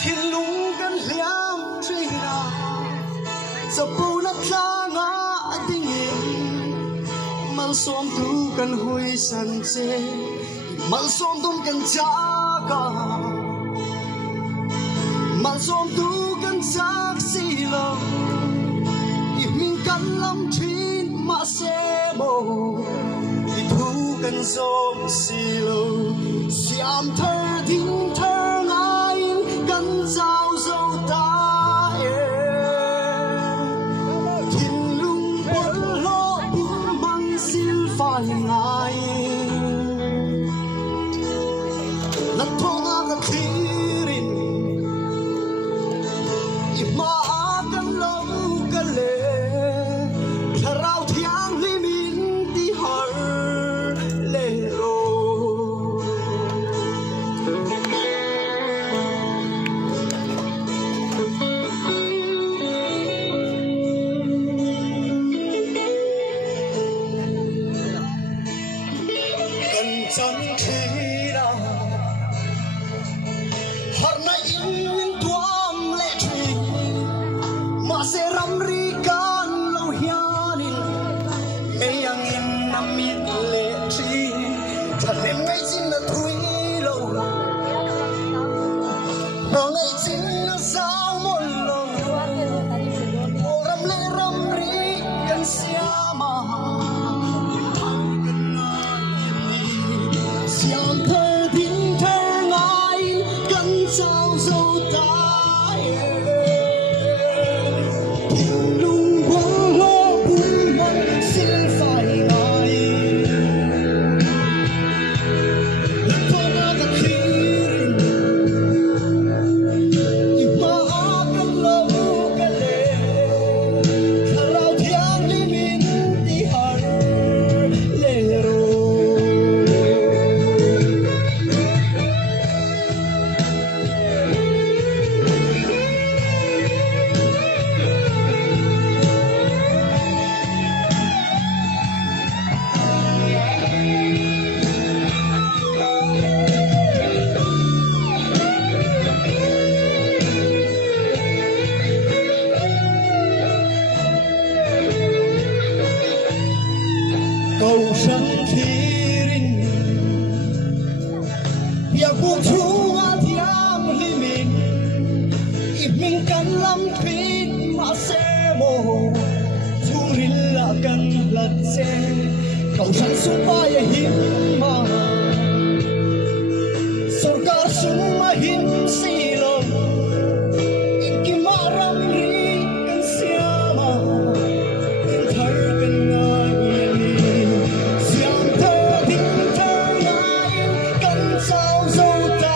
thiên lung kan liam trina sapu na tlanga atingin mal som tu kan hui san che mal som dun kan jaga mal som tu kan jak silo i min kan lam thin ma se mo i thu kan som silo siam thơ ding thơ ngai kan giao dâu ta thiên lung bol lo bum mang sil phai ngai lan thonga ka thirin i ma kan lo ka le tharau thiang limin ti har le ro chẳng khi nào har na in tuam le thi ma se ram ri kan lo hiani me yang in na mi le thi tha le mai sin na thui lo no le sin na sao mon lo o ram le ram ri kan sia ma siam thơ tiếng thơ ngài cân sao dâu tai thiên lung quang lô bùi măng xin phải ngài là con đã gặp khi mà kan lâu cái lệ khả lao thiang li min ti har lệ rồi cầu sân thirin ya bu thu a thiam li min i min kan lam thwin ma se mo thu rin la kan lat se cầu sân su pa ya him ma sarkar sun ma him si lo in ki ma ram ri kan sia ma in thar kan ngai siam thơ tiếng thơ ngài cân sao dâu ta